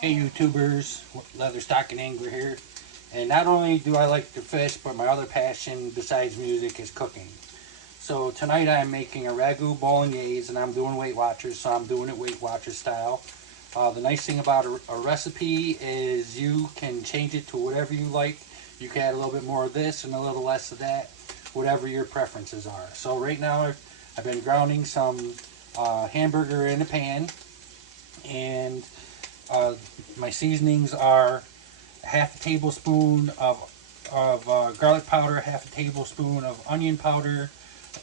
Hey YouTubers, Leather Stocking Angler here. And not only do I like to fish, but my other passion besides music is cooking. So tonight I'm making a Ragu bolognese, and I'm doing Weight Watchers, so I'm doing it Weight Watchers style. The nice thing about a recipe is you can change it to whatever you like. You can add a little bit more of this and a little less of that, whatever your preferences are. So right now I've been grounding some hamburger in a pan, and my seasonings are half a tablespoon of garlic powder, half a tablespoon of onion powder,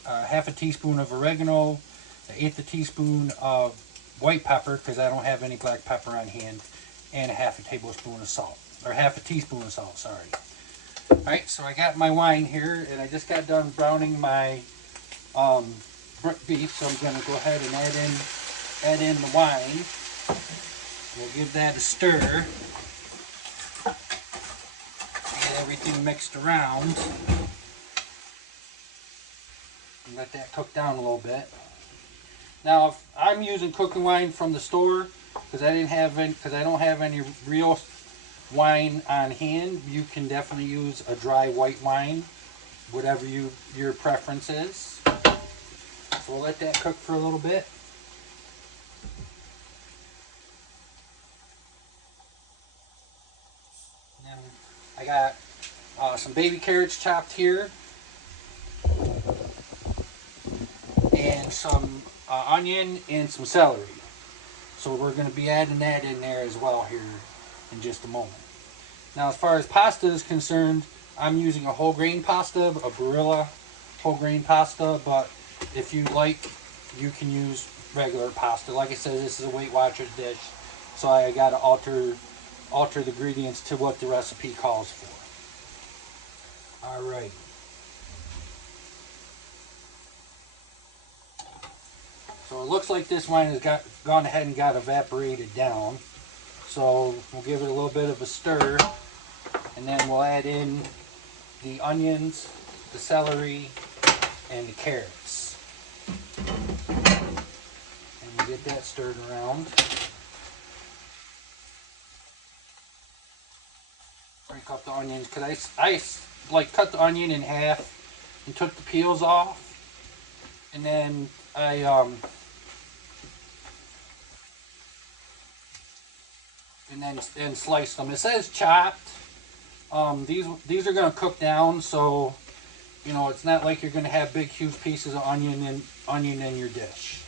half a teaspoon of oregano, an eighth a teaspoon of white pepper because I don't have any black pepper on hand, and a half a tablespoon of salt, or half a teaspoon of salt, sorry. Alright, so I got my wine here, and I just got done browning my beef, so I'm going to go ahead and add in the wine. We'll give that a stir. Get everything mixed around. And let that cook down a little bit. Now, if I'm using cooking wine from the store because I don't have any real wine on hand, you can definitely use a dry white wine, whatever your preference is. So we'll let that cook for a little bit. I got some baby carrots chopped here, and some onion and some celery. So we're going to be adding that in there as well here in just a moment. Now, as far as pasta is concerned, I'm using a whole grain pasta, a Barilla whole grain pasta, but if you like, you can use regular pasta. Like I said, this is a Weight Watchers dish, so I got to alter the ingredients to what the recipe calls for. Alright. So it looks like this wine has gone ahead and got evaporated down. So we'll give it a little bit of a stir, and then we'll add in the onions, the celery, and the carrots. And we'll get that stirred around. Break up the onions, because I like cut the onion in half and took the peels off, and then I sliced them. It says chopped. These are going to cook down, so you know it's not like you're going to have big huge pieces of onion in your dish.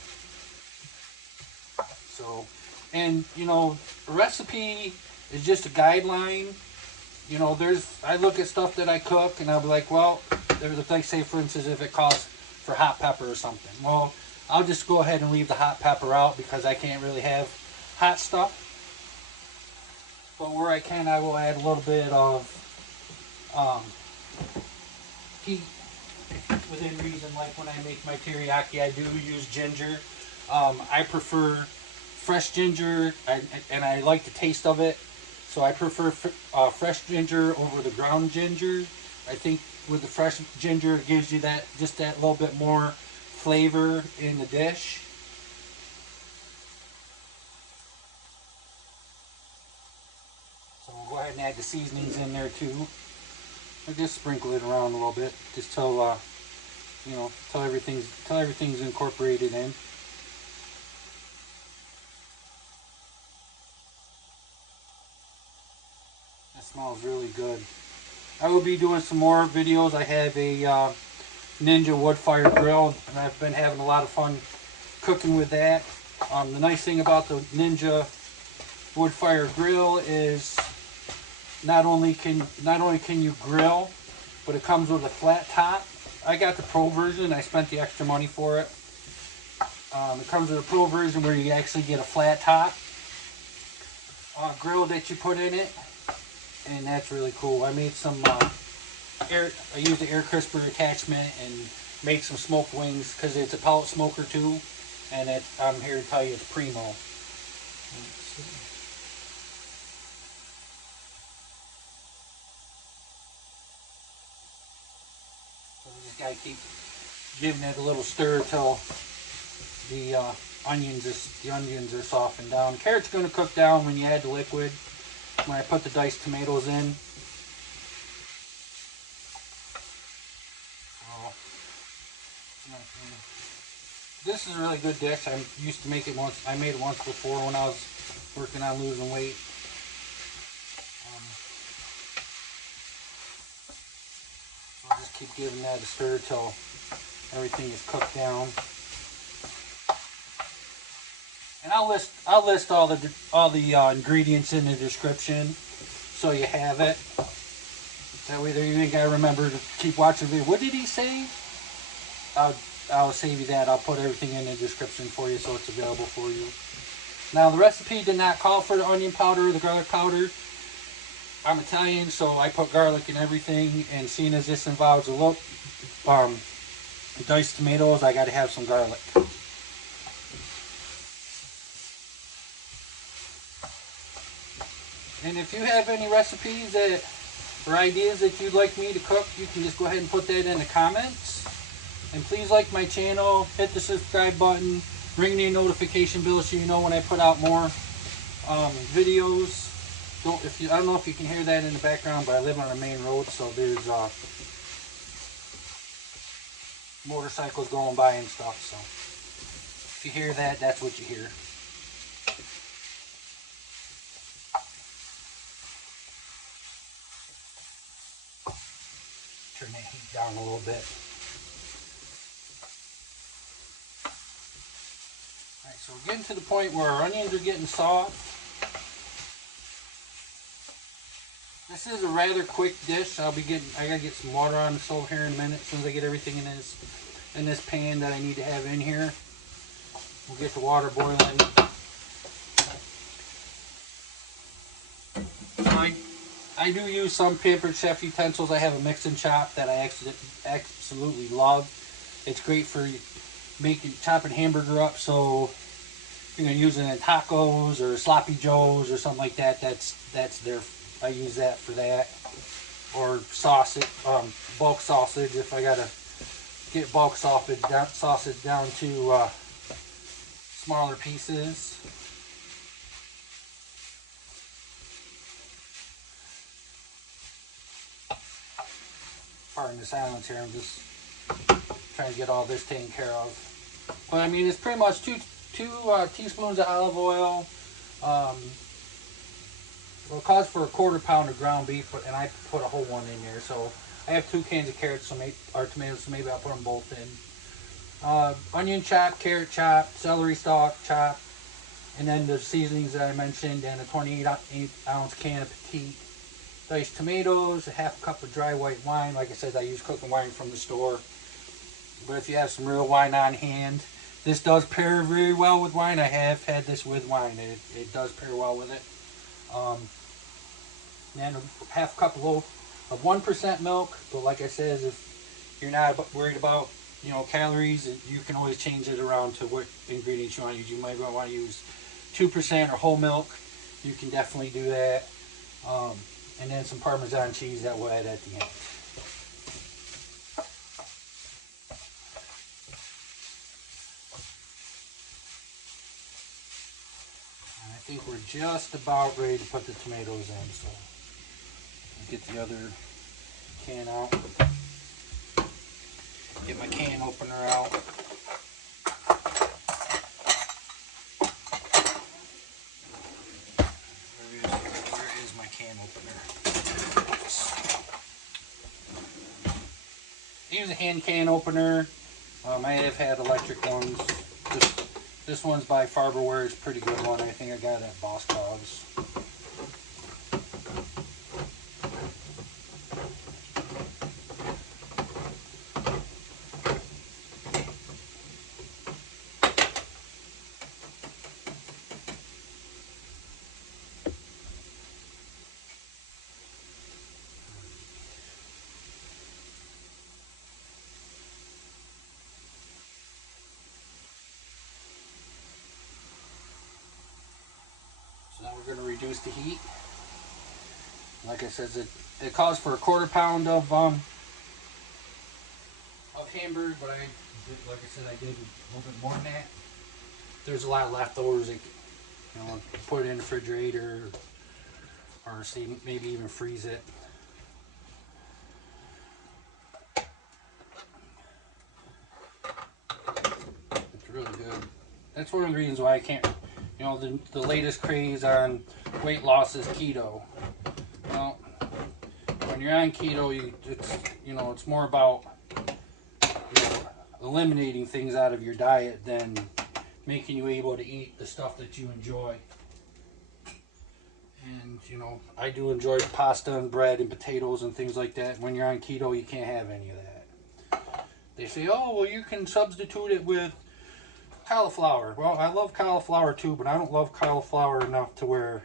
So, and you know, a recipe is just a guideline. You know, I look at stuff that I cook, and I'll be like, well, like say for instance, if it calls for hot pepper or something, well, I'll just go ahead and leave the hot pepper out because I can't really have hot stuff. But where I can, I will add a little bit of heat within reason. Like when I make my teriyaki, I do use ginger. I prefer fresh ginger, and I like the taste of it. So I prefer fresh ginger over the ground ginger. I think with the fresh ginger, it gives you just that little bit more flavor in the dish. So we'll go ahead and add the seasonings in there too. I just sprinkle it around a little bit, just till you know, till everything's incorporated in. That smells really good. I will be doing some more videos. I have a Ninja wood fire grill, and I've been having a lot of fun cooking with that. The nice thing about the Ninja wood fire grill is not only can you grill, but it comes with a flat top. I got the pro version. I spent the extra money for it. It comes with a pro version where you actually get a flat top grill that you put in it, and that's really cool. I made some I used the air crisper attachment and made some smoked wings because it's a pellet smoker too, and I'm here to tell you it's primo. So we just gotta keep giving it a little stir till the the onions are softened down. Carrot's going to cook down when you add the liquid. When I put the diced tomatoes in. So, this is a really good dish. I used to make it once. I made it once before when I was working on losing weight. I'll just keep giving that a stir till everything is cooked down. And I'll list all the ingredients in the description so you have it. That way there you ain't gotta remember to keep watching the video. What did he say? I'll save you that. I'll put everything in the description for you so it's available for you. Now the recipe did not call for the onion powder or the garlic powder. I'm Italian, so I put garlic in everything, and seeing as this involves diced tomatoes, I gotta have some garlic. And if you have any recipes or ideas that you'd like me to cook, you can just go ahead and put that in the comments. And please like my channel, hit the subscribe button, ring the notification bell so you know when I put out more videos. I don't know if you can hear that in the background, but I live on a main road, so there's motorcycles going by and stuff. So if you hear that, that's what you hear. Turn that heat down a little bit. Alright, so we're getting to the point where our onions are getting soft. This is a rather quick dish. I gotta get some water on the stove here in a minute. As soon as I get everything in this pan that I need to have in here, we'll get the water boiling. I do use some Pampered Chef utensils. I have a mix and chop that I absolutely love. It's great for chopping hamburger up, so you're gonna use it in tacos or sloppy joes or something like that. That's there. I use that for that, or sausage, bulk sausage. If I gotta get bulk sausage down to smaller pieces. Pardon the silence here. I'm just trying to get all this taken care of. But I mean, it's pretty much two teaspoons of olive oil. Well, it calls for a 1/4 pound of ground beef, and I put a whole one in there. So I have 2 cans of carrots, or tomatoes, so maybe I'll put them both in. Onion chop, carrot chop, celery stalk chop, and then the seasonings that I mentioned, and a 28-ounce can of petite. Diced tomatoes, a 1/2 cup of dry white wine. Like I said, I use cooking wine from the store. But if you have some real wine on hand, this does pair very well with wine. I have had this with wine. It does pair well with it. And a 1/2 cup of 1% milk. But like I said, if you're not worried about calories, you can always change it around to what ingredients you want to use. You might want to use 2% or whole milk. You can definitely do that. And then some Parmesan cheese that we'll add at the end. And I think we're just about ready to put the tomatoes in, so I'll get the other can out. Get my can opener out. Where is my can opener? Use a hand can opener. I have had electric ones. This one's by Farberware. It's a pretty good one. I think I got it at Boss Dogs. So now we're going to reduce the heat. Like I said, it calls for a 1/4 pound of hamburger, but like I said, I did a little bit more than that. there's a lot of leftovers, you know, put it in the refrigerator, or see, maybe even freeze it. It's really good. That's one of the reasons why I can't, you know, the latest craze on weight loss is keto. You know, when you're on keto, it's more about, you know, eliminating things out of your diet than making you able to eat the stuff that you enjoy. And, you know, I do enjoy pasta and bread and potatoes and things like that. When you're on keto, you can't have any of that. They say, oh, well, you can substitute it with cauliflower. Well, I love cauliflower too, but I don't love cauliflower enough to where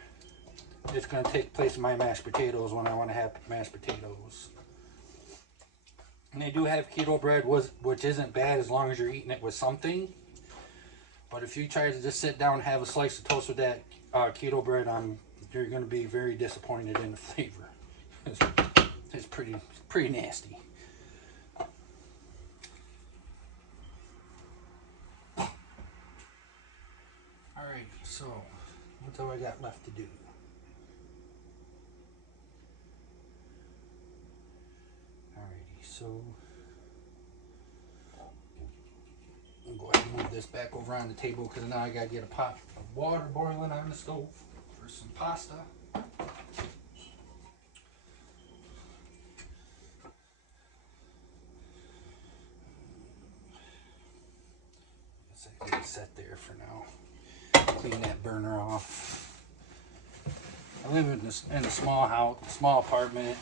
it's going to take place in my mashed potatoes when I want to have mashed potatoes. And they do have keto bread, which isn't bad as long as you're eating it with something. But if you try to just sit down and have a slice of toast with that keto bread, you're going to be very disappointed in the flavor. It's pretty nasty. Alright, so what do I got left to do? Alrighty, so I'll go ahead and move this back over on the table because now I got to get a pot of water boiling on the stove for some pasta. I can set there for now. Clean that burner off. I live in a small house, small apartment,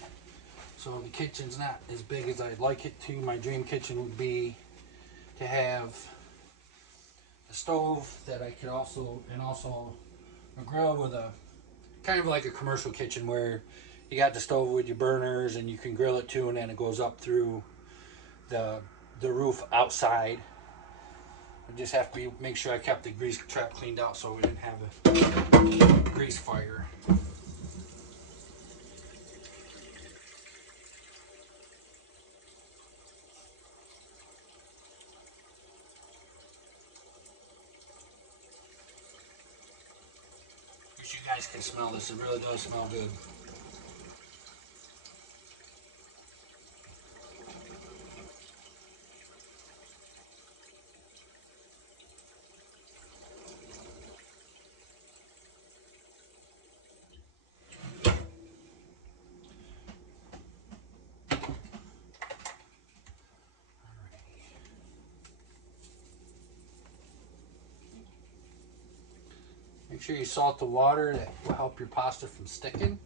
so the kitchen's not as big as I'd like it to. My dream kitchen would be to have a stove that I could also a grill with a kind of like a commercial kitchen where you got the stove with your burners and you can grill it too, and then it goes up through the roof outside. I just have to make sure I kept the grease trap cleaned out so we didn't have a grease fire. Wish you guys can smell this. It really does smell good. Make sure you salt the water. That will help your pasta from sticking.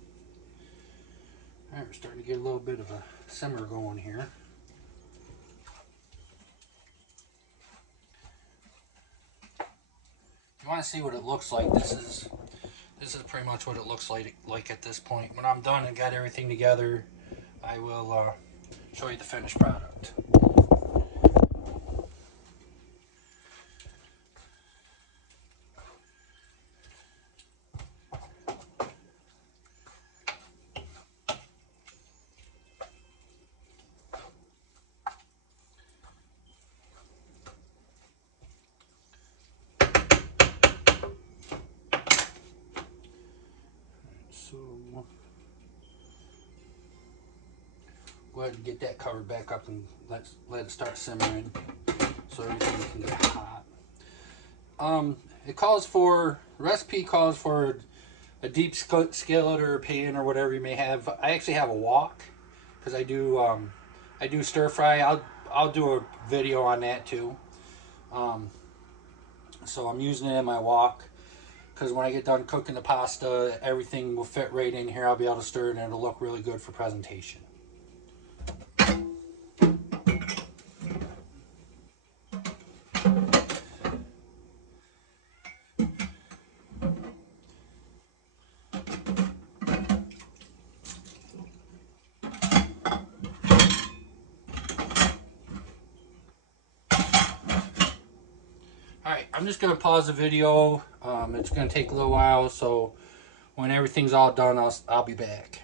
Alright, we're starting to get a little bit of a simmer going here. If you want to see what it looks like, this is pretty much what it looks like at this point. When I'm done and got everything together, I will show you the finished product. So go ahead and get that covered back up and let it start simmering so everything can get hot. The recipe calls for a deep skillet or a pan or whatever you may have. I actually have a wok because I do stir fry. I'll do a video on that too. So I'm using it in my wok, because when I get done cooking the pasta, everything will fit right in here. I'll be able to stir it and it'll look really good for presentation. Alright, I'm just going to pause the video. It's going to take a little while, so when everything's all done, I'll be back.